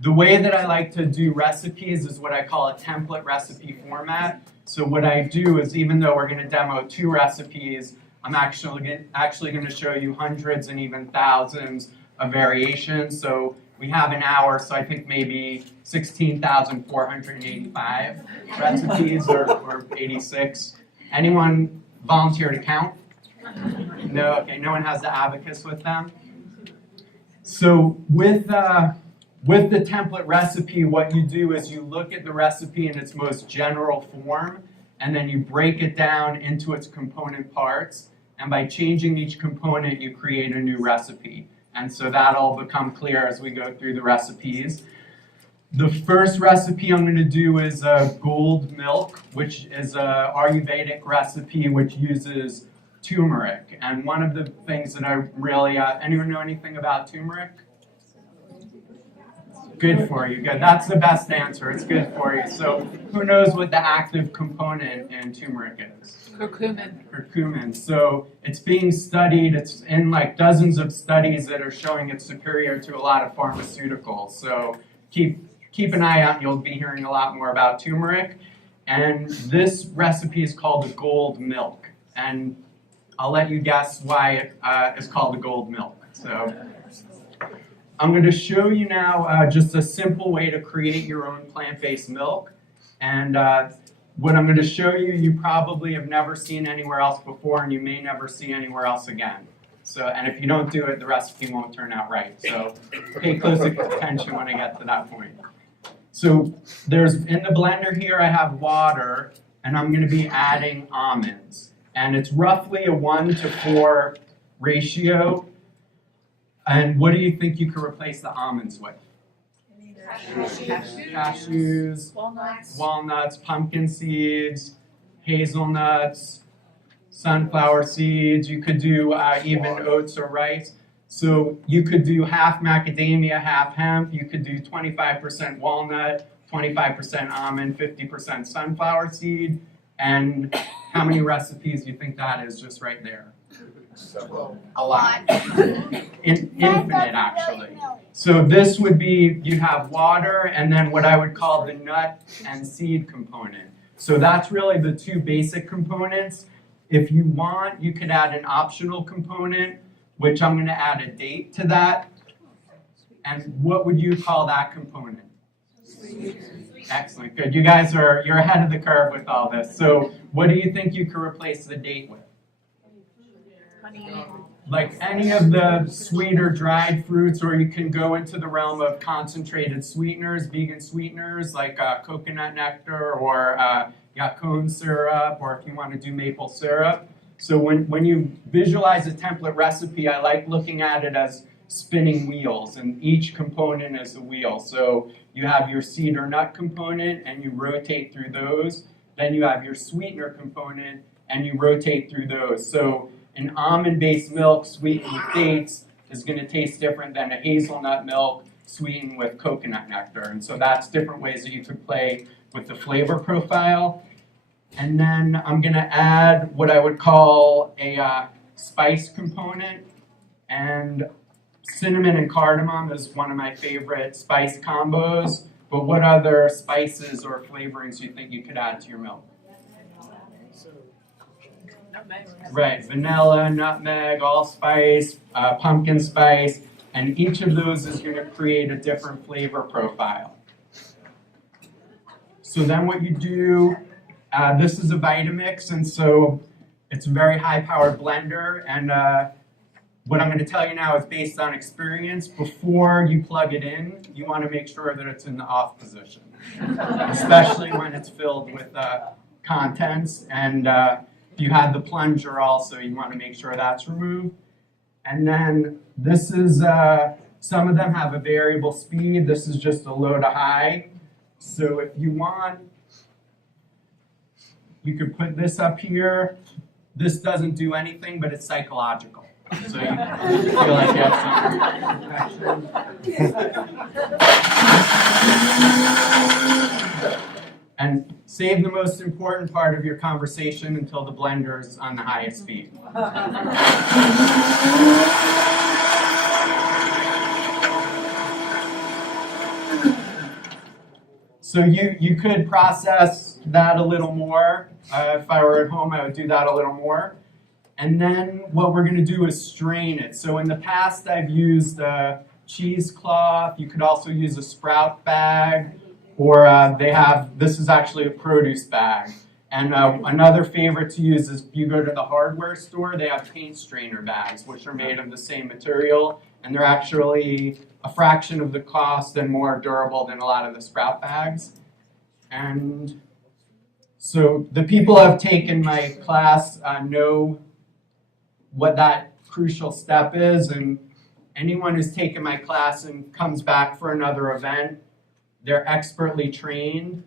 The way that I like to do recipes is what I call a template recipe format. So what I do is, even though we're going to demo 2 recipes, I'm actually going to show you hundreds and even thousands of variations. So we have an hour, so I think maybe 16,485 recipes or 86. Anyone volunteer to count? No? Okay, no one has the abacus with them? So with the template recipe, what you do is you look at the recipe in its most general form, and then you break it down into its component parts. And by changing each component, you create a new recipe. And so that'll become clear as we go through the recipes. The first recipe I'm going to do is gold milk, which is an Ayurvedic recipe which uses turmeric. And one of the things that I really, anyone know anything about turmeric? Good for you, good. That's the best answer, it's good for you. So who knows what the active component in turmeric is? Curcumin. Curcumin. So it's being studied, it's in like dozens of studies that are showing it's superior to a lot of pharmaceuticals. So keep an eye out, you'll be hearing a lot more about turmeric. And this recipe is called the gold milk. And I'll let you guess why it is called the gold milk. So I'm going to show you now just a simple way to create your own plant-based milk. And what I'm going to show you, you probably have never seen anywhere else before, and you may never see anywhere else again. So, and if you don't do it, the recipe won't turn out right. So pay close attention when I get to that point. So there's, in the blender here, I have water, and I'm going to be adding almonds. And it's roughly a 1-to-4 ratio. And what do you think you could replace the almonds with? Cashews, walnuts, pumpkin seeds, hazelnuts, sunflower seeds. You could do even oats or rice. So you could do half macadamia, half hemp. You could do 25% walnut, 25% almond, 50% sunflower seed. And how many recipes do you think that is just right there? A lot. Infinite, actually. So this would be, you have water and then what I would call the nut and seed component. So that's really the 2 basic components. If you want, you could add an optional component, which I'm going to add a date to that. And what would you call that component? Sweet. Excellent, good. You guys you're ahead of the curve with all this. So what do you think you could replace the date with? Like any of the sweet or dried fruits, or you can go into the realm of concentrated sweeteners, vegan sweeteners, like coconut nectar, or you got cone syrup, or if you want to do maple syrup. So when you visualize a template recipe, I like looking at it as spinning wheels, and each component is a wheel. So you have your seed or nut component, and you rotate through those. Then you have your sweetener component, and you rotate through those. So an almond-based milk sweetened with dates is going to taste different than a hazelnut milk sweetened with coconut nectar. And so that's different ways that you could play with the flavor profile. And then I'm going to add what I would call a spice component. And cinnamon and cardamom is one of my favorite spice combos. But what other spices or flavorings do you think you could add to your milk? Right, vanilla, nutmeg, allspice, pumpkin spice, and each of those is going to create a different flavor profile. So then what you do, this is a Vitamix, and so it's a very high-powered blender, and what I'm going to tell you now is based on experience. Before you plug it in, you want to make sure that it's in the off position, especially when it's filled with contents, and if you had the plunger also, you want to make sure that's removed. And then this is, some of them have a variable speed. This is just a low to high. So if you want, you could put this up here. This doesn't do anything, but it's psychological. So you feel like you have some and save the most important part of your conversation until the blender is on the highest speed. So you could process that a little more. If I were at home, I would do that a little more. And then what we're going to do is strain it. So in the past, I've used a cheesecloth. You could also use a sprout bag, or this is actually a produce bag. And another favorite to use is if you go to the hardware store, they have paint strainer bags, which are made of the same material, and they're actually a fraction of the cost and more durable than a lot of the sprout bags. And so the people who have taken my class know what that crucial step is, and anyone who's taken my class and comes back for another event, they're expertly trained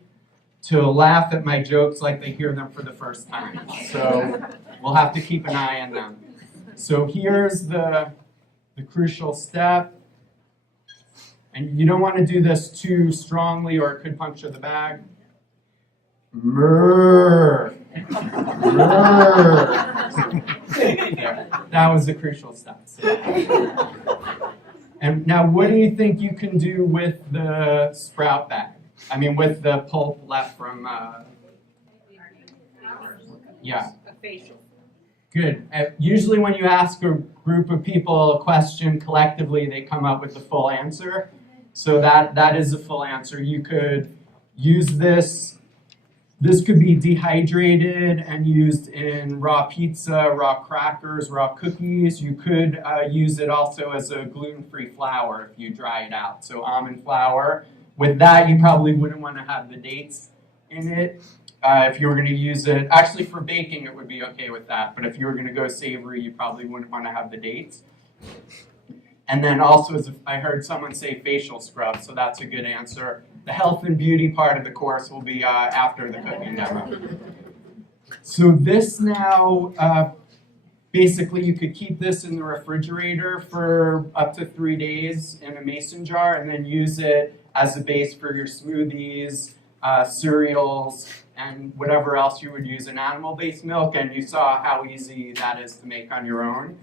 to laugh at my jokes like they hear them for the first time. So we'll have to keep an eye on them. So here's the crucial step. And you don't want to do this too strongly or it could puncture the bag. Mrrr. Mrrr. That was the crucial step. And now what do you think you can do with the sprout bag? I mean, with the pulp left from, yeah. A facial. Good. Usually when you ask a group of people a question collectively, they come up with the full answer. So that is a full answer. You could use this. This could be dehydrated and used in raw pizza, raw crackers, raw cookies. You could use it also as a gluten-free flour if you dry it out. So almond flour. With that, you probably wouldn't want to have the dates in it. If you were going to use it, actually for baking it would be okay with that, but if you were going to go savory, you probably wouldn't want to have the dates. And then also, as I heard someone say facial scrub, so that's a good answer. The health and beauty part of the course will be after the cooking demo. So this now, basically you could keep this in the refrigerator for up to 3 days in a mason jar and then use it as a base for your smoothies, cereals, and whatever else you would use in animal-based milk, and you saw how easy that is to make on your own.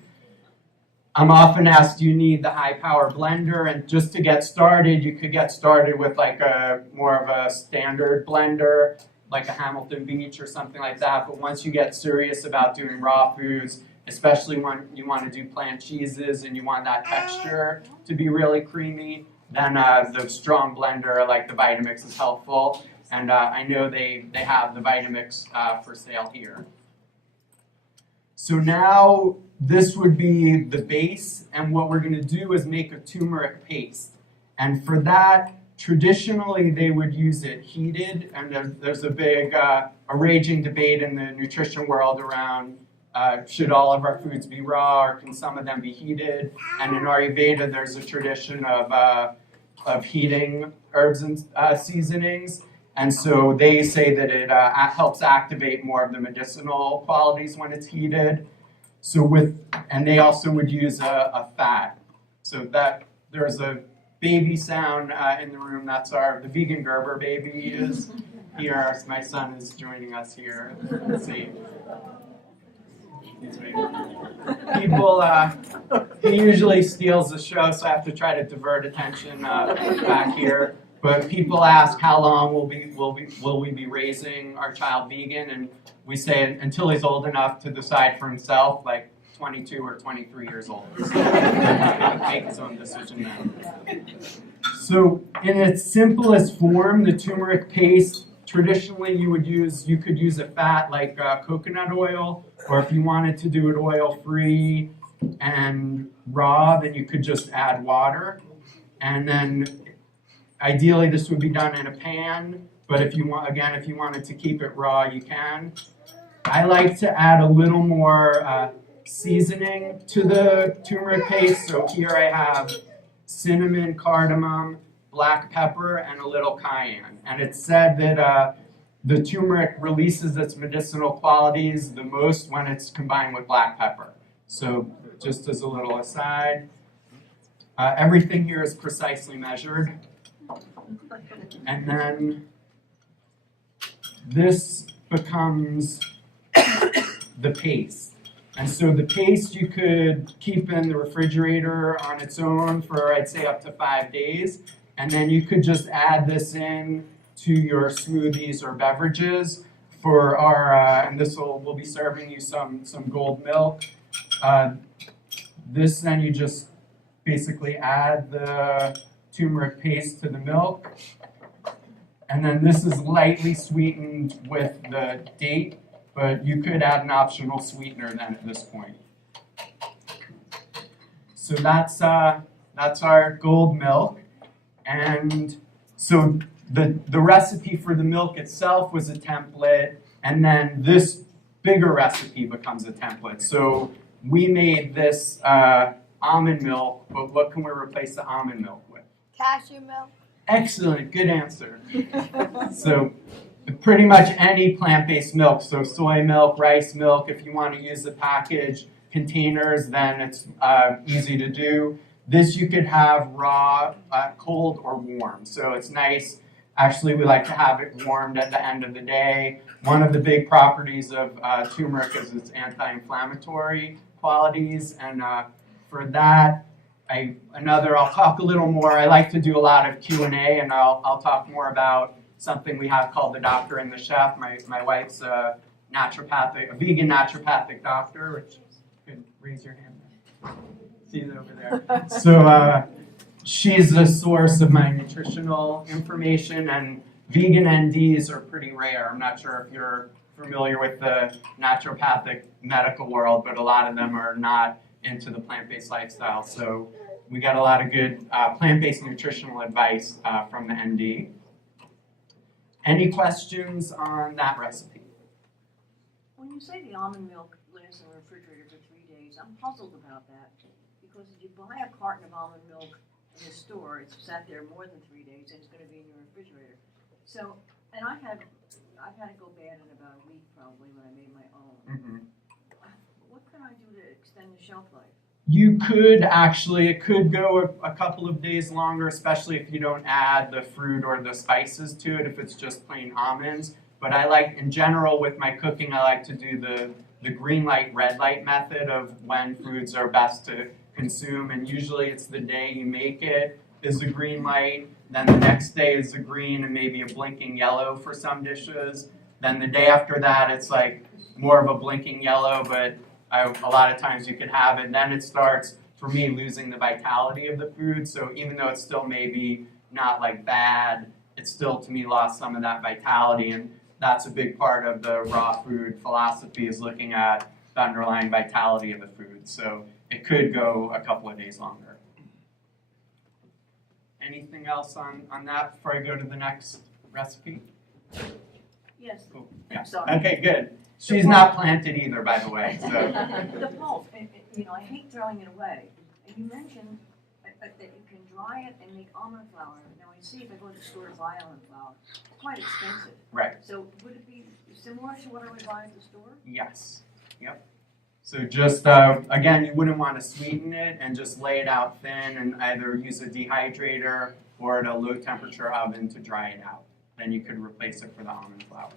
I'm often asked, do you need the high-power blender? And just to get started, you could get started with like a more of a standard blender, like a Hamilton Beach or something like that. But once you get serious about doing raw foods, especially when you want to do plant cheeses and you want that texture to be really creamy, then the strong blender like the Vitamix is helpful. And I know they have the Vitamix for sale here. So now this would be the base, and what we're going to do is make a turmeric paste. And for that, traditionally they would use it heated, and there's a big, a raging debate in the nutrition world around should all of our foods be raw or can some of them be heated? And in Ayurveda, there's a tradition of heating herbs and seasonings. And so they say that it helps activate more of the medicinal qualities when it's heated. And they also would use a fat. So that there's a baby sound in the room. That's the vegan Gerber baby is here. My son is joining us here. Let's see. People, he usually steals the show, so I have to try to divert attention back here. But people ask how long will we be raising our child vegan, and we say until he's old enough to decide for himself, like 22 or 23 years old. So make his own decision then. So in its simplest form, the turmeric paste, traditionally you could use a fat like coconut oil, or if you wanted to do it oil-free and raw, then you could just add water. And then ideally this would be done in a pan, but if you wanted to keep it raw, you can. I like to add a little more seasoning to the turmeric paste. So here I have cinnamon, cardamom, black pepper, and a little cayenne. And it's said that the turmeric releases its medicinal qualities the most when it's combined with black pepper. So just as a little aside, everything here is precisely measured. And then this becomes the paste. And so the paste you could keep in the refrigerator on its own for, I'd say, up to 5 days. And then you could just add this in to your smoothies or beverages. For our, and we'll be serving you some gold milk. This then you just basically add the turmeric paste to the milk. And then this is lightly sweetened with the date, but you could add an optional sweetener then at this point. So that's our gold milk. And so the recipe for the milk itself was a template, and then this bigger recipe becomes a template. So we made this almond milk, but what can we replace the almond milk with? Cashew milk. Excellent, good answer. So pretty much any plant-based milk, so soy milk, rice milk, if you want to use the package containers, then it's easy to do. This you could have raw, cold, or warm. So it's nice. Actually, we like to have it warmed at the end of the day. One of the big properties of turmeric is its anti-inflammatory qualities, and for that, I'll talk a little more. I like to do a lot of Q&A, and I'll talk more about something we have called the Doctor and the Chef. My wife's a vegan naturopathic doctor, which you could raise your hand. See it over there. So she's the source of my nutritional information, and vegan NDs are pretty rare. I'm not sure if you're familiar with the naturopathic medical world, but a lot of them are not into the plant-based lifestyle. So we got a lot of good plant-based nutritional advice from the ND. Any questions on that recipe? When you say the almond milk lasts in the refrigerator for 3 days, I'm puzzled about that. Because if you buy a carton of almond milk in the store, it's sat there more than 3 days and it's going to be in your refrigerator. So, and I've had it go bad in about a week probably when I made my own. Mm-hmm. What can I do to extend the shelf life? You could actually, it could go a couple of days longer, especially if you don't add the fruit or the spices to it, if it's just plain almonds. But I like, in general, with my cooking, I like to do the green light, red light method of when foods are best to consume. And usually it's the day you make it is the green light, then the next day is the green and maybe a blinking yellow for some dishes. Then the day after that, it's like more of a blinking yellow, but a lot of times you could have it. And then it starts, for me, losing the vitality of the food. So even though it's still maybe not like bad, it's still, to me, lost some of that vitality. And that's a big part of the raw food philosophy, is looking at the underlying vitality of the food. So it could go a couple of days longer. Anything else on that before I go to the next recipe? Yes. Cool. Yeah. Sorry. Okay, good. She's not planted either, by the way. So. The pulp, I hate throwing it away. And you mentioned that you can dry it and make almond flour. Now I see if I go to the store to buy almond flour, it's quite expensive. Right. So would it be similar to what I would buy at the store? Yes. Yep. So just, again, you wouldn't want to sweeten it, and just lay it out thin and either use a dehydrator or at a low temperature oven to dry it out. Then you could replace it for the almond flour.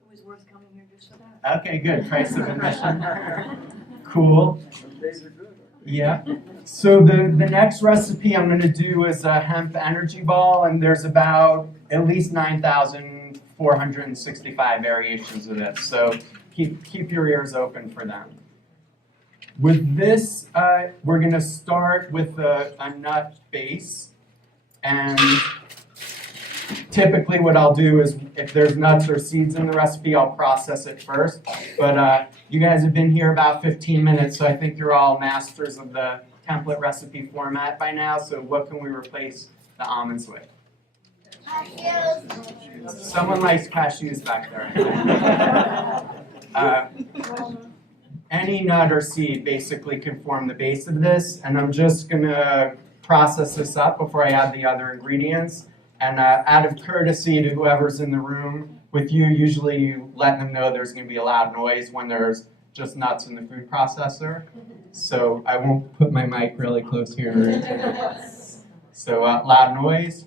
It was worth coming here just for that. Okay, good. Price of admission. Cool. Yeah. So the next recipe I'm going to do is a hemp energy ball, and there's about at least 9,465 variations of this. So keep your ears open for them. With this, we're going to start with a nut base, and typically what I'll do is, if there's nuts or seeds in the recipe, I'll process it first. But you guys have been here about 15 minutes, so I think you're all masters of the template recipe format by now. So what can we replace the almonds with? Cashews. Someone likes cashews back there. Any nut or seed basically can form the base of this, and I'm just going to process this up before I add the other ingredients. And out of courtesy to whoever's in the room with you, usually you let them know there's going to be a loud noise when there's just nuts in the food processor. So I won't put my mic really close here. So loud noise.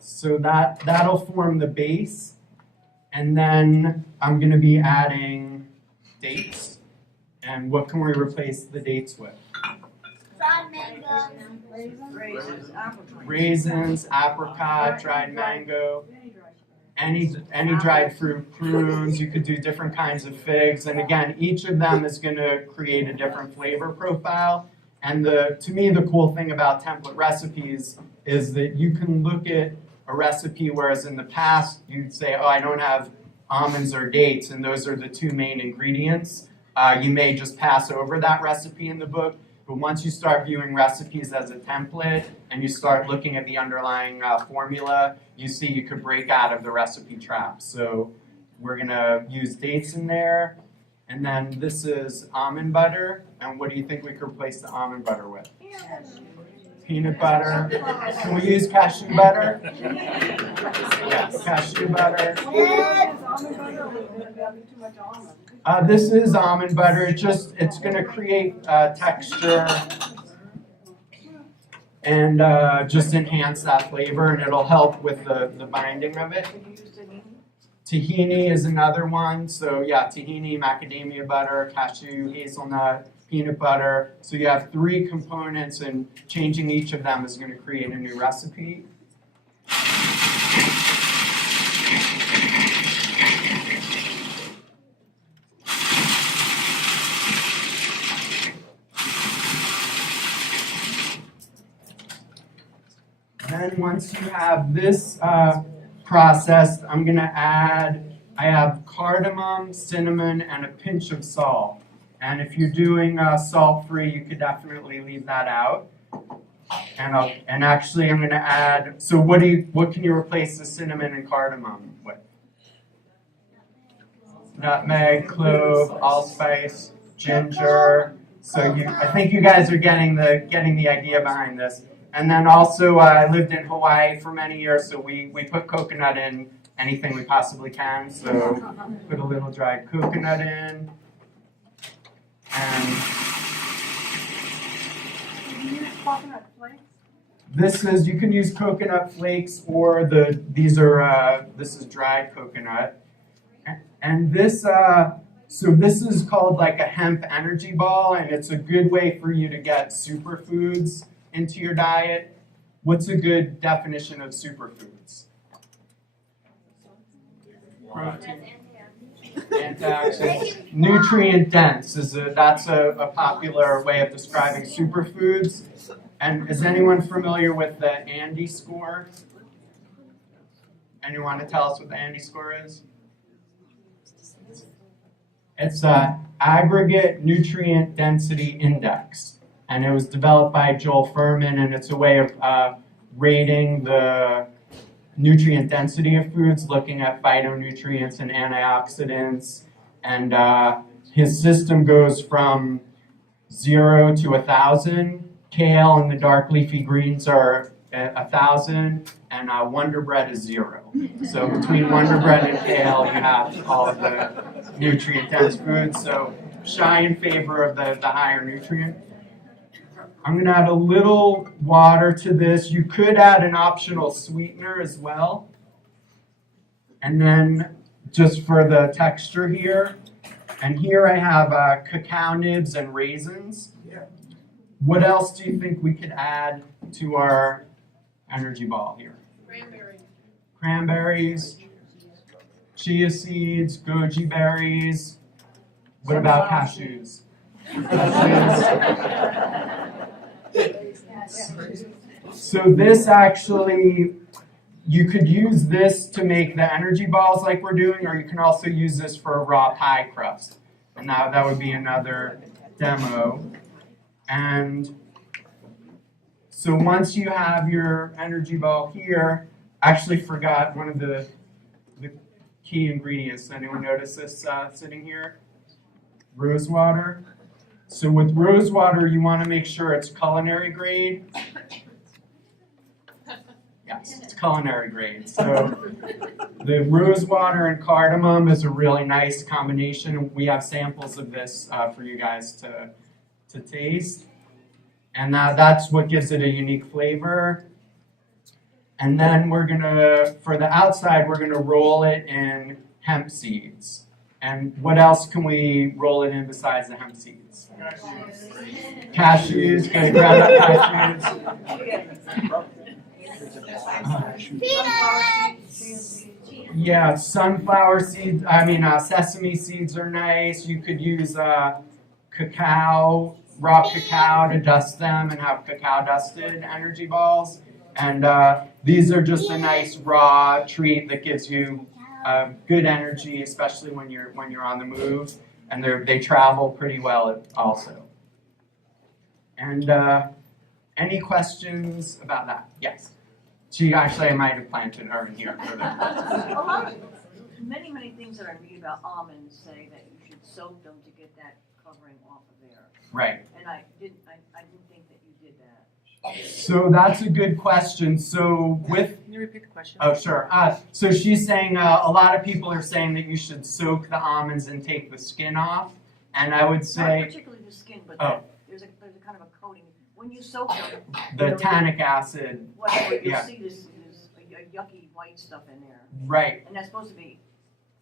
So that'll form the base. And then I'm going to be adding dates. And what can we replace the dates with? Fried mango. Raisins, apricot, dried mango, any dried fruit, prunes. You could do different kinds of figs. And again, each of them is going to create a different flavor profile. And to me, the cool thing about template recipes is that you can look at a recipe, whereas in the past you'd say, oh, I don't have almonds or dates, and those are the two main ingredients. You may just pass over that recipe in the book, but once you start viewing recipes as a template and you start looking at the underlying formula, you see you could break out of the recipe trap. So we're going to use dates in there, and then this is almond butter. And what do you think we could replace the almond butter with? Peanut butter. Can we use cashew butter? Yes, cashew butter. This is almond butter. It's going to create texture and just enhance that flavor, and it'll help with the binding of it. Tahini is another one. So yeah, tahini, macadamia butter, cashew, hazelnut, peanut butter. So you have 3 components, and changing each of them is going to create a new recipe. Then once you have this processed, I'm going to add, I have cardamom, cinnamon, and a pinch of salt. And if you're doing salt-free, you could definitely leave that out. And actually, I'm going to add. So what can you replace the cinnamon and cardamom with? Nutmeg, clove, allspice, ginger. So I think you guys are getting the idea behind this. And then also, I lived in Hawaii for many years, so we put coconut in anything we possibly can. So put a little dried coconut in. And this is, you can use coconut flakes, or this is dried coconut. And this, so this is called like a hemp energy ball, and it's a good way for you to get superfoods into your diet. What's a good definition of superfoods? Protein. Antioxidants. Nutrient dense that's a popular way of describing superfoods. And is anyone familiar with the Andy score? Anyone want to tell us what the Andy score is? It's an aggregate nutrient density index, and it was developed by Joel Furman, and it's a way of rating the nutrient density of foods, looking at phytonutrients and antioxidants, and his system goes from 0 to 1,000. Kale and the dark leafy greens are 1,000, and Wonder Bread is 0. So between Wonder Bread and kale, you have all of the nutrient-dense foods. So shy in favor of the higher nutrient. I'm going to add a little water to this. You could add an optional sweetener as well. And then just for the texture here, and here I have cacao nibs and raisins. Yeah. What else do you think we could add to our energy ball here? Cranberries, chia seeds, goji berries. What about cashews? So this actually, you could use this to make the energy balls like we're doing, or you can also use this for a raw pie crust. And now that would be another demo. And so once you have your energy ball here, I actually forgot one of the key ingredients. Anyone notice this sitting here? Rose water. So with rose water, you want to make sure it's culinary grade. Yes, it's culinary grade. So the rose water and cardamom is a really nice combination. We have samples of this for you guys to taste. And that's what gives it a unique flavor. And then we're going to, for the outside, we're going to roll it in hemp seeds. And what else can we roll it in besides the hemp seeds? Cashews. Okay, grab up cashews. Peanuts. Yeah, sunflower seeds. Sesame seeds are nice. You could use cacao, raw cacao to dust them and have cacao dusted energy balls. And these are just a nice raw treat that gives you good energy, especially when you're on the move. And they travel pretty well also. And any questions about that? Yes. I might have planted her in here for that. Many things that I read about almonds say that you should soak them to get that covering off of there. Right. And I didn't think that you did that. So that's a good question. So Can you repeat the question? Oh, sure. So she's saying a lot of people are saying that you should soak the almonds and take the skin off. And I would Not say particularly the skin, but there's a kind of a coating. When you soak them, the tannic acid. whatever, you'll Yeah. see this a yucky white stuff in there. Right. And that's supposed to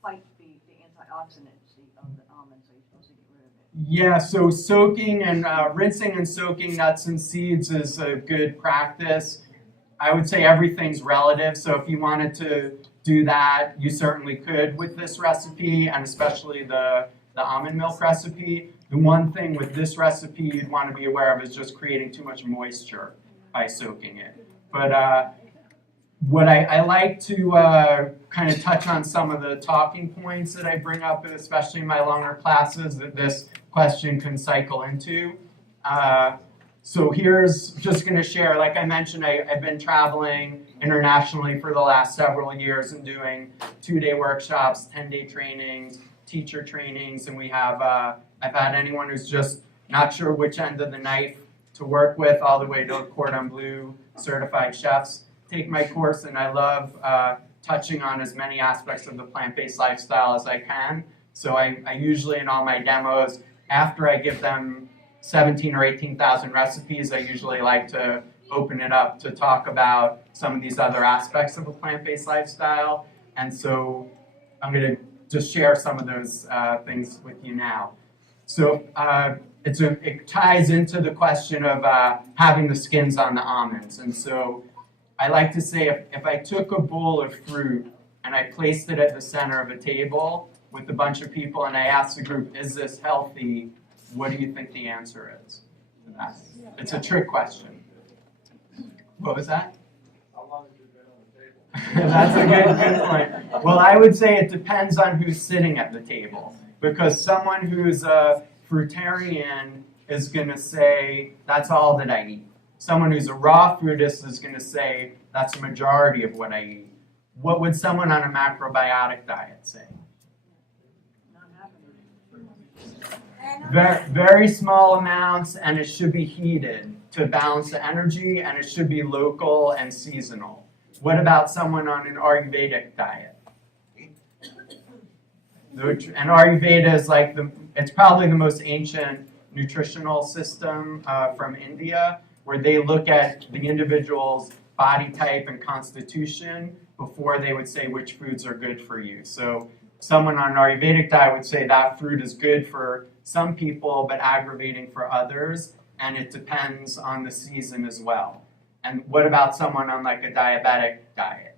fight the antioxidants of the almonds, so you're supposed to get rid of it. Yeah, so soaking and rinsing and soaking nuts and seeds is a good practice. I would say everything's relative. So if you wanted to do that, you certainly could with this recipe, and especially the almond milk recipe. The one thing with this recipe you'd want to be aware of is just creating too much moisture by soaking it. But what I like to kind of touch on some of the talking points that I bring up, especially in my longer classes, that this question can cycle into. So here's just going to share, like I mentioned, I've been traveling internationally for the last several years and doing 2-day workshops, 10-day trainings, teacher trainings, and we have, I've had anyone who's just not sure which end of the knife to work with, all the way to cordon bleu certified chefs take my course, and I love touching on as many aspects of the plant-based lifestyle as I can. So I usually, in all my demos, after I give them 17 or 18,000 recipes, I usually like to open it up to talk about some of these other aspects of a plant-based lifestyle. And so I'm going to just share some of those things with you now. So it ties into the question of having the skins on the almonds. And so I like to say if I took a bowl of fruit and I placed it at the center of a table with a bunch of people and I asked the group, is this healthy? What do you think the answer is to that? It's a trick question. What was that? How long have you been on the table? That's a good point. Well, I would say it depends on who's sitting at the table. Because someone who's a fruitarian is going to say, that's all that I eat. Someone who's a raw fruitist is going to say, that's a majority of what I eat. What would someone on a macrobiotic diet say? Very small amounts, and it should be heated to balance the energy, and it should be local and seasonal. What about someone on an Ayurvedic diet? And Ayurveda is it's probably the most ancient nutritional system from India, where they look at the individual's body type and constitution before they would say which foods are good for you. So someone on an Ayurvedic diet would say that fruit is good for some people, but aggravating for others, and it depends on the season as well. And what about someone on like a diabetic diet?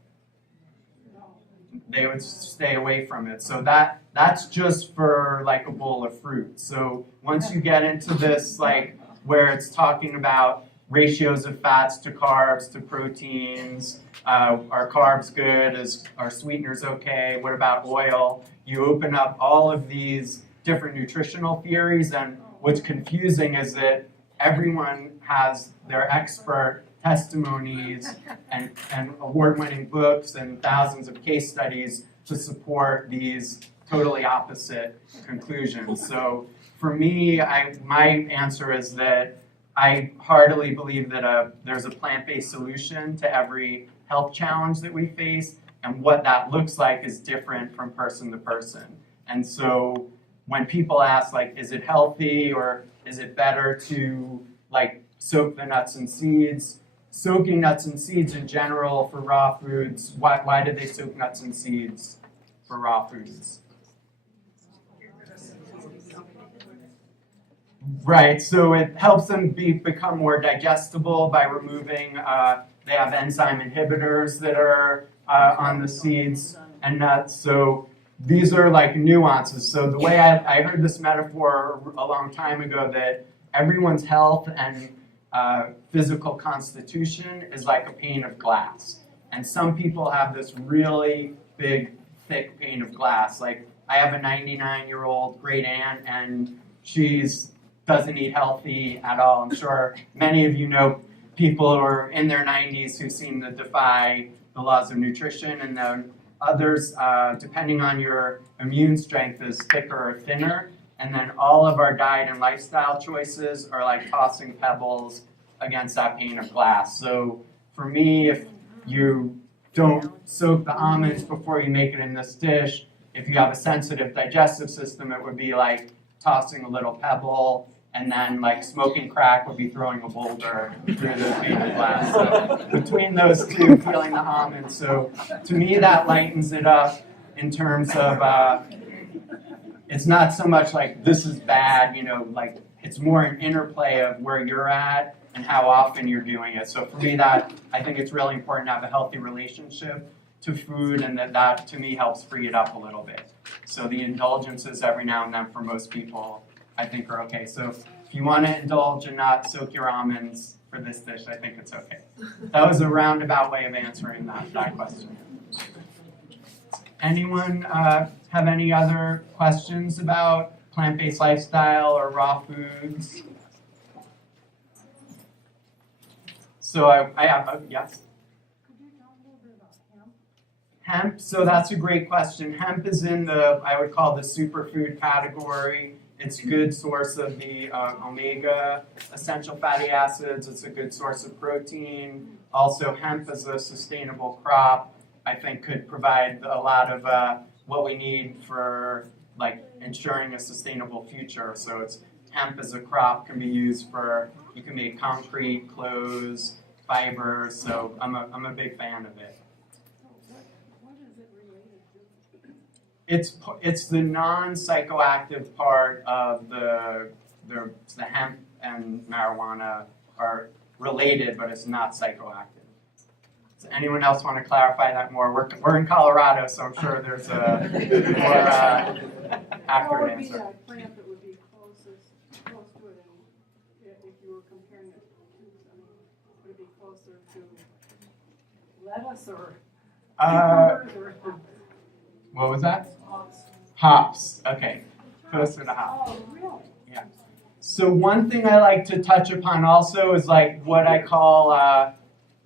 They would stay away from it. So that's just for like a bowl of fruit. So once you get into this, like where it's talking about ratios of fats to carbs to proteins, are carbs good? Are sweeteners okay? What about oil? You open up all of these different nutritional theories, and what's confusing is that everyone has their expert testimonies and award-winning books and thousands of case studies to support these totally opposite conclusions. So for me, my answer is that I heartily believe that there's a plant-based solution to every health challenge that we face, and what that looks like is different from person to person. And so when people ask, like, is it healthy or is it better to like soak the nuts and seeds? Soaking nuts and seeds in general for raw foods, why do they soak nuts and seeds for raw foods. Right, so it helps them become more digestible by removing, they have enzyme inhibitors that are on the seeds and nuts. So these are like nuances. So the way I heard this metaphor a long time ago that everyone's health and physical constitution is like a pane of glass. And some people have this really big, thick pane of glass. Like I have a 99-year-old great aunt and she's doesn't eat healthy at all. I'm sure many of you know people who are in their 90s who seem to defy the laws of nutrition, and then others, depending on your immune strength, is thicker or thinner. And then all of our diet and lifestyle choices are like tossing pebbles against that pane of glass. So for me, if you don't soak the almonds before you make it in this dish, if you have a sensitive digestive system, it would be like tossing a little pebble, and then like smoking crack would be throwing a boulder through the pane of glass. So between those two, peeling the almonds. So to me, that lightens it up in terms of it's not so much like this is bad, like it's more an interplay of where you're at and how often you're doing it. So for me, that I think it's really important to have a healthy relationship to food, and that to me helps free it up a little bit. So the indulgences every now and then for most people I think are okay. So if you want to indulge and not soak your almonds for this dish, I think it's okay. That was a roundabout way of answering that question. Anyone have any other questions about plant-based lifestyle or raw foods? So I have, yes? Hemp, so that's a great question. Hemp is in I would call the superfood category. It's a good source of the omega essential fatty acids. It's a good source of protein. Also, hemp as a sustainable crop, I think, could provide a lot of what we need for like ensuring a sustainable future. So hemp as a crop can be used you can make concrete, clothes, fibers. So I'm a big fan of it. It's the non-psychoactive part of the hemp and marijuana are related, but it's not psychoactive. Does anyone else want to clarify that more? We're in Colorado, so I'm sure there's a more accurate answer. What would be a plant that would be close to it, and if you were comparing it would it be closer to lettuce or cucumbers or? What was that? Hops. Okay. Closer to hops. Oh, really? Yeah. So one thing I like to touch upon also is like what I call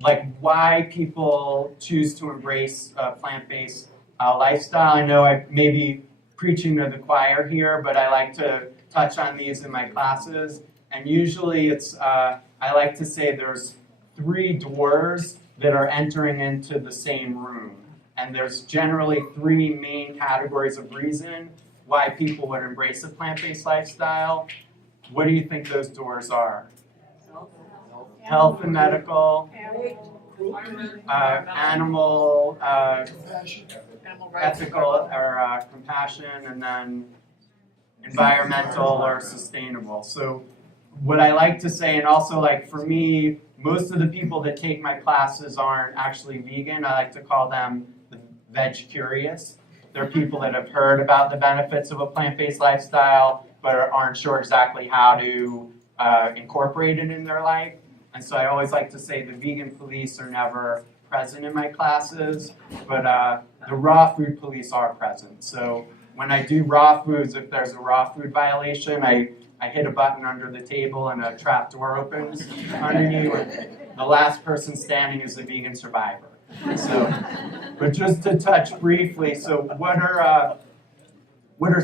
like why people choose to embrace plant-based lifestyle. I know I may be preaching to the choir here, but I like to touch on these in my classes. And usually I like to say there's 3 doors that are entering into the same room. And there's generally 3 main categories of reason why people would embrace a plant-based lifestyle. What do you think those doors are? Health and medical, animal, ethical or compassion, and then environmental or sustainable. So what I like to say, and also like for me, most of the people that take my classes aren't actually vegan. I like to call them the veg curious. They're people that have heard about the benefits of a plant-based lifestyle, but aren't sure exactly how to incorporate it in their life. And so I always like to say the vegan police are never present in my classes, but the raw food police are present. So when I do raw foods, if there's a raw food violation, I hit a button under the table and a trap door opens under you, and the last person standing is a vegan survivor. So, but just to touch briefly, so what are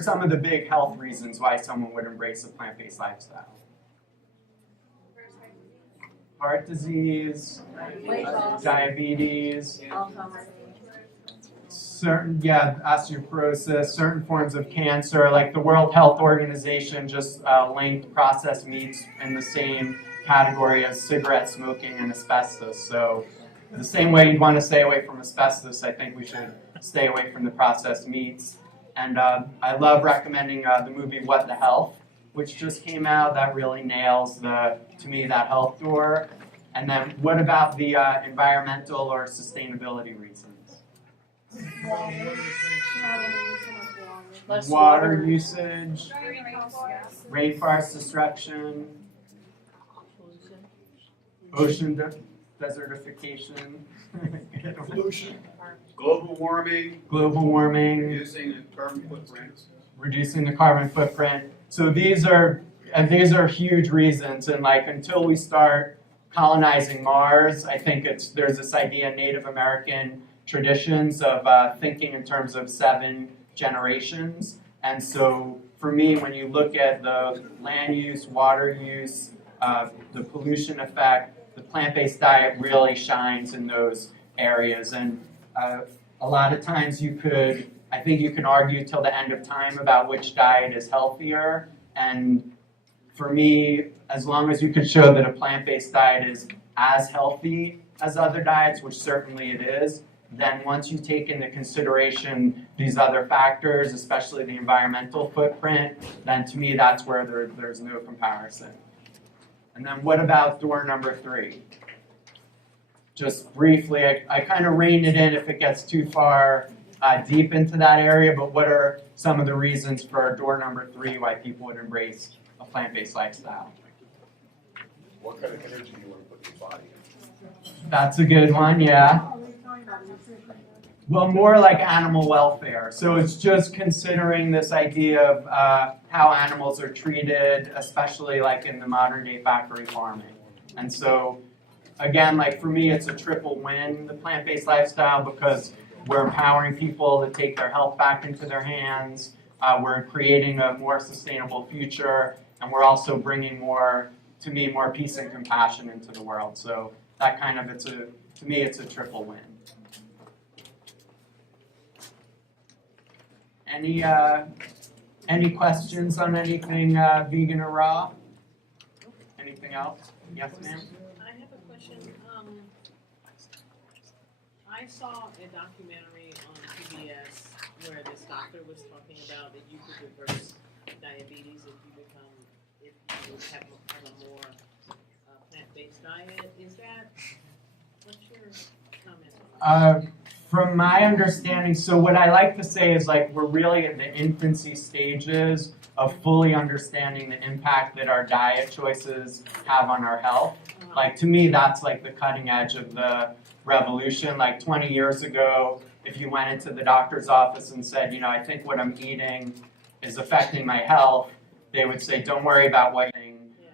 some of the big health reasons why someone would embrace a plant-based lifestyle? Heart disease, diabetes, osteoporosis, certain forms of cancer. Like the World Health Organization just linked processed meats in the same category as cigarette smoking and asbestos. So the same way you'd want to stay away from asbestos, I think we should stay away from the processed meats. And I love recommending the movie What the Health, which just came out. That really nails to me, that health door. And then what about the environmental or sustainability reasons? Less Water usage, greenhouse gas. rainforest destruction, ocean desertification, Pollution, global warming, global warming, reducing the carbon footprint. reducing the carbon footprint. So these are huge reasons. And like until we start colonizing Mars, I think there's this idea in Native American traditions of thinking in terms of 7 generations. And so for me, when you look at the land use, water use, the pollution effect, the plant-based diet really shines in those areas. And a lot of times I think you can argue till the end of time about which diet is healthier. And for me, as long as you could show that a plant-based diet is as healthy as other diets, which certainly it is, then once you take into consideration these other factors, especially the environmental footprint, then to me that's where there's no comparison. And then what about door number 3? Just briefly, I kind of rein it in if it gets too far deep into that area, but what are some of the reasons for door number 3 why people would embrace a plant-based lifestyle? What kind of energy do you want to put in your body? That's a good one, yeah. Are we talking about nutrition? Well, more like animal welfare. So it's just considering this idea of how animals are treated, especially like in the modern day factory farming. And so, again, like for me, it's a triple win, the plant-based lifestyle, because we're empowering people to take their health back into their hands. We're creating a more sustainable future, and we're also bringing more peace and compassion into the world. So that kind of, to me, it's a triple win. Any questions on anything vegan or raw? Anything else? Yes, ma'am? I have a question. I saw a documentary on PBS where this doctor was talking about that you could reverse diabetes if you would have a more plant-based diet. What's your comment on that? From my understanding, so what I like to say is like we're really in the infancy stages of fully understanding the impact that our diet choices have on our health. Like to me, that's like the cutting edge of the revolution. Like 20 years ago, if you went into the doctor's office and said, I think what I'm eating is affecting my health, they would say, don't worry about what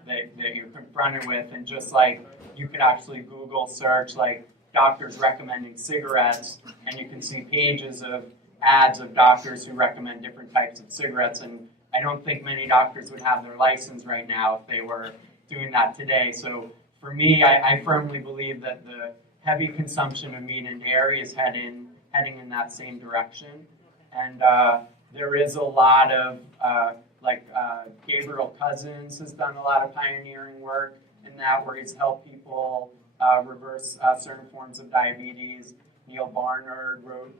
that you're confronted with. And just like you could actually Google search like doctors recommending cigarettes, and you can see pages of ads of doctors who recommend different types of cigarettes. And I don't think many doctors would have their license right now if they were doing that today. So for me, I firmly believe that the heavy consumption of meat and dairy is heading in that same direction. And there is a lot of, Gabriel Cousins has done a lot of pioneering work in that, where he's helped people reverse certain forms of diabetes. Neil Barnard wrote,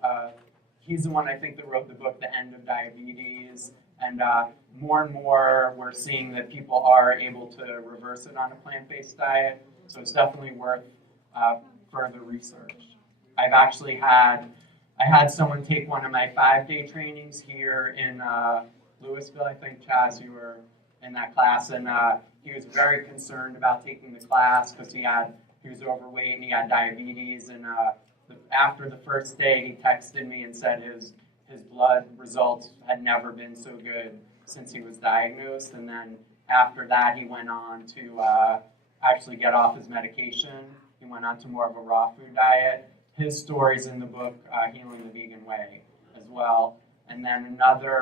he's the one I think that wrote the book, The End of Diabetes. And more and more we're seeing that people are able to reverse it on a plant-based diet. So it's definitely worth further research. I had someone take one of my 5-day trainings here in Louisville. I think, Chaz, you were in that class. And he was very concerned about taking the class because he was overweight and he had diabetes. And after the first day, he texted me and said his blood results had never been so good since he was diagnosed. And then after that, he went on to actually get off his medication. He went on to more of a raw food diet. His story's in the book, Healing the Vegan Way, as well. And then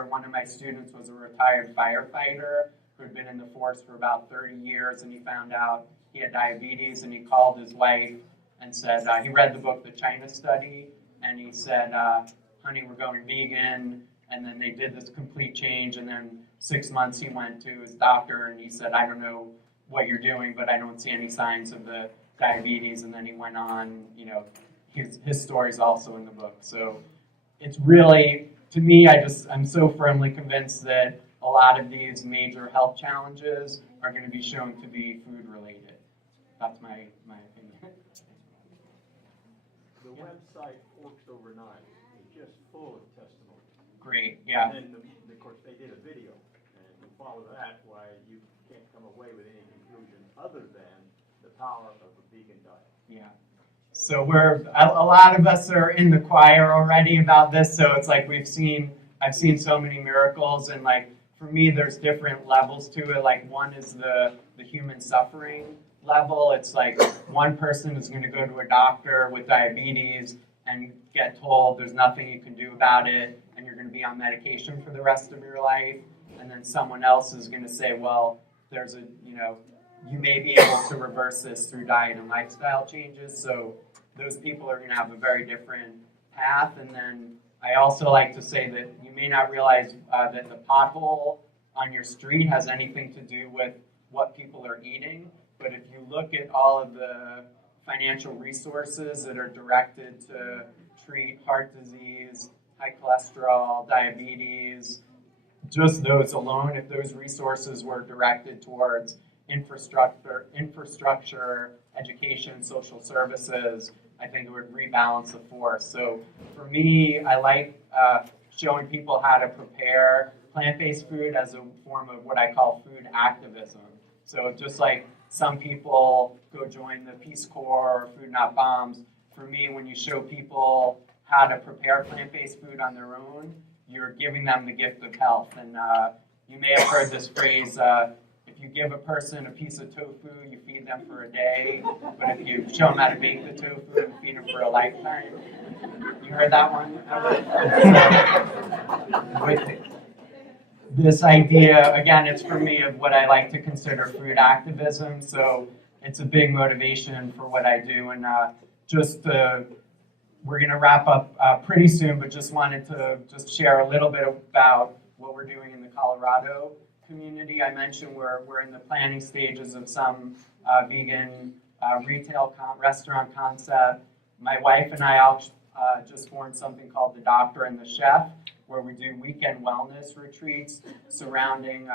one of my students was a retired firefighter who had been in the force for about 30 years, and he found out he had diabetes, and he called his wife and said, he read the book, The China Study, and he said, honey, we're going vegan. And then they did this complete change, and then 6 months he went to his doctor, and he said, I don't know what you're doing, but I don't see any signs of the diabetes. And then he went on, his story's also in the book. So it's really, to me, I'm so firmly convinced that a lot of these major health challenges are going to be shown to be food related. That's my opinion. The website Forks Over Knives is just full of testimony. Great, yeah. And then, of course, they did a video, and you follow that, why you can't come away with any conclusion other than the power of a vegan diet. Yeah. So a lot of us are in the choir already about this, so it's like I've seen so many miracles, and like for me there's different levels to it. Like one is the human suffering level. It's like one person is going to go to a doctor with diabetes and get told there's nothing you can do about it and you're going to be on medication for the rest of your life, and then someone else is going to say, well, you may be able to reverse this through diet and lifestyle changes. So those people are going to have a very different path. And then I also like to say that you may not realize that the pothole on your street has anything to do with what people are eating. But if you look at all of the financial resources that are directed to treat heart disease, high cholesterol, diabetes, just those alone, if those resources were directed towards infrastructure, education, social services, I think it would rebalance the force. So for me, I like showing people how to prepare plant-based food as a form of what I call food activism. So just like some people go join the Peace Corps or Food Not Bombs, for me, when you show people how to prepare plant-based food on their own, you're giving them the gift of health. And you may have heard this phrase, if you give a person a piece of tofu, you feed them for a day, but if you show them how to bake the tofu, you feed them for a lifetime. You heard that one? With this idea, again, it's for me of what I like to consider food activism, so it's a big motivation for what I do. And we're going to wrap up pretty soon, but just wanted to just share a little bit about what we're doing in the Colorado community. I mentioned we're in the planning stages of some vegan retail restaurant concept. My wife and I all just formed something called The Doctor and the Chef, where we do weekend wellness retreats surrounding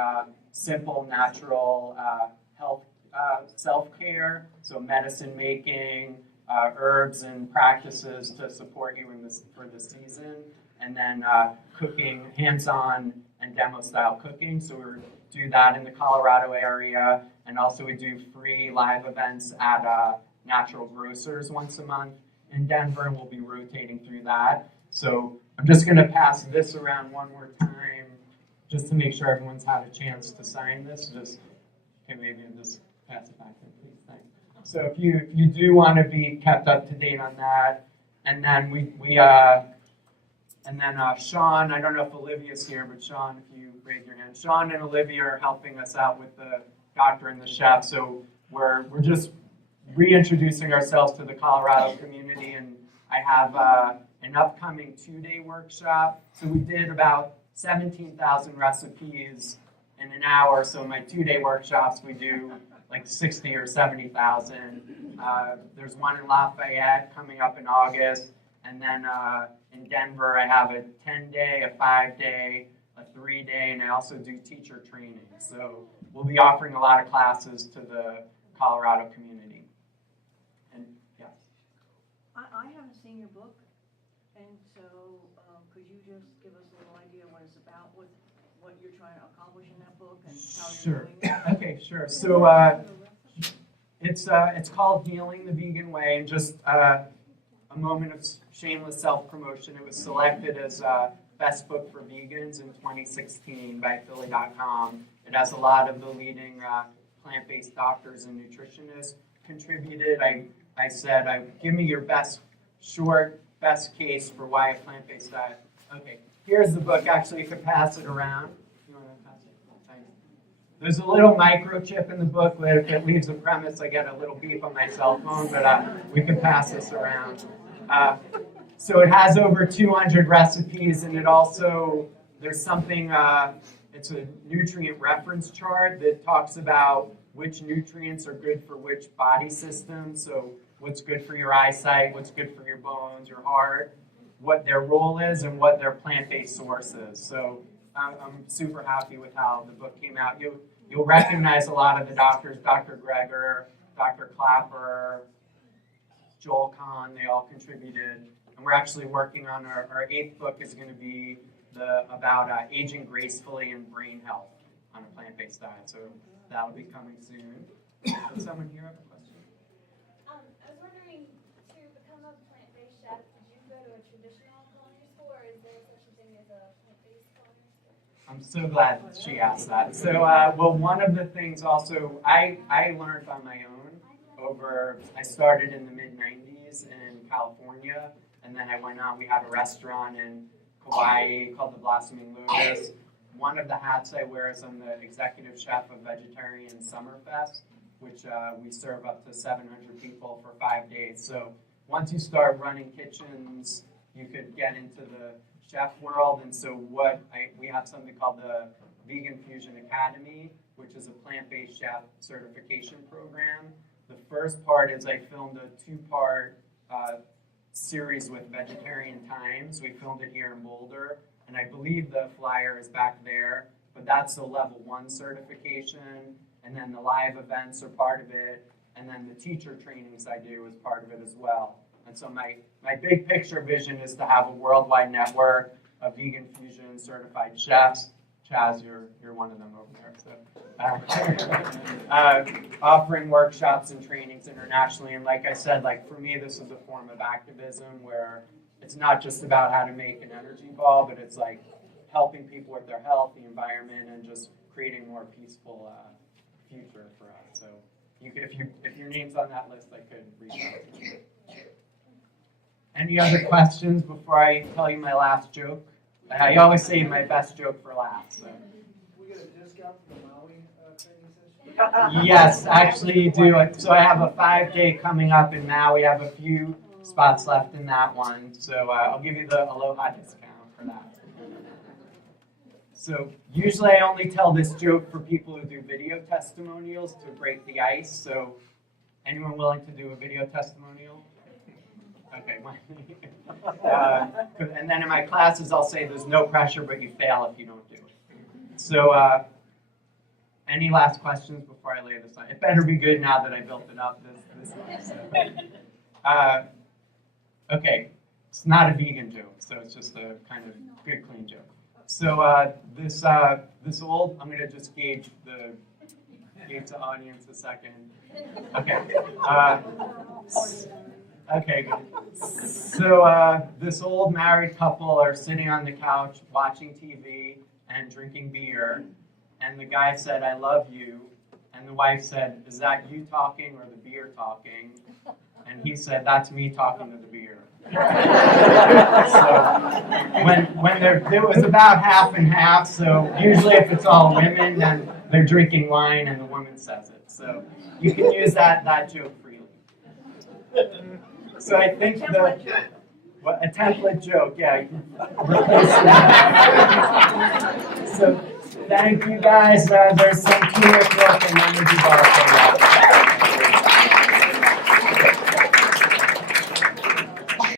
simple, natural health self-care, so medicine making, herbs and practices to support you for the season, and then cooking, hands-on and demo-style cooking. So we do that in the Colorado area, and also we do free live events at Natural Grocers once a month in Denver, and we'll be rotating through that. So I'm just going to pass this around one more time, just to make sure everyone's had a chance to sign this. Maybe I'll just pass it back there, please. Thanks. So if you do want to be kept up to date on that, and then Sean, I don't know if Olivia's here, but Sean, if you raise your hand. Sean and Olivia are helping us out with the Doctor and the Chef. So we're just reintroducing ourselves to the Colorado community, and I have an upcoming 2-day workshop. So we did about 17,000 recipes in an hour. So my 2-day workshops, we do like 60 or 70,000. There's one in Lafayette coming up in August. And then in Denver, I have a 10-day, a 5-day, a 3-day, and I also do teacher training. So we'll be offering a lot of classes to the Colorado community. And yes. I haven't seen your book, and so could you just give us a little idea what it's about, what you're trying to accomplish in that book, and how you're doing it? Okay, sure. So it's called Healing the Vegan Way, and just a moment of shameless self-promotion. It was selected as Best Book for Vegans in 2016 by Philly.com. It has a lot of the leading plant-based doctors and nutritionists contributed. I said, give me your best case for why a plant-based diet. Okay, here's the book. Actually, you could pass it around. You want to pass it? Thanks. There's a little microchip in the book that if it leaves a premise, I get a little beep on my cell phone, but we can pass this around. So it has over 200 recipes, and it also, there's something, it's a nutrient reference chart that talks about which nutrients are good for which body system. So what's good for your eyesight, what's good for your bones, your heart. what their role is and what their plant-based source is. So I'm super happy with how the book came out. You'll recognize a lot of the doctors, Dr. Gerber, Dr. Clapper, Joel Kahn, they all contributed. And we're actually working on our 8th book is going to be about aging gracefully and brain health on a plant-based diet. So that'll be coming soon. Does someone here have a question? I was wondering, to become a plant-based chef, did you go to a traditional culinary school, or is there such a thing as a plant-based culinary school? I'm so glad she asked that. So, well, one of the things also, I learned on my own I started in the mid-90s in California, and then I went on, we had a restaurant in Kauai called the Blossoming Lotus. One of the hats I wear is I'm the executive chef of Vegetarian Summerfest, which we serve up to 700 people for 5 days. So once you start running kitchens, you could get into the chef world. And so we have something called the Vegan Fusion Academy, which is a plant-based chef certification program. The first part is I filmed a 2-part series with Vegetarian Times. We filmed it here in Boulder, and I believe the flyer is back there, but that's the level 1 certification, and then the live events are part of it, and then the teacher trainings I do is part of it as well. And so my big picture vision is to have a worldwide network of vegan fusion certified chefs. Chaz, you're one of them over there. So, offering workshops and trainings internationally, and like I said, like for me, this is a form of activism where it's not just about how to make an energy ball, but it's like helping people with their health, the environment, and just creating a more peaceful future for us. So, if your name's on that list, I could reach out to you. Any other questions before I tell you my last joke? I always save my best joke for last. So. We get a discount for the Maui training session? Yes, actually you do. So I have a 5-day coming up in Maui. We have a few spots left in that one. So I'll give you the Aloha discount for that. So usually I only tell this joke for people who do video testimonials to break the ice. So anyone willing to do a video testimonial? Okay, and then in my classes I'll say there's no pressure, but you fail if you don't do it. So any last questions before I lay this on? It better be good now that I built it up this way. So. Okay, it's not a vegan joke, so it's just a kind of good, clean joke. So this old, I'm gonna just gauge the audience a second. Okay. Okay, good. So this old married couple are sitting on the couch watching TV and drinking beer, and the guy said, "I love you," and the wife said, "Is that you talking or the beer talking?" And he said, "That's me talking to the beer." So it was about half and half. So usually if it's all women, then they're drinking wine and the woman says it. So you can use that joke freely. So I think a template joke, yeah. You can replace that. So thank you guys. There's some teamwork and energy bar for that.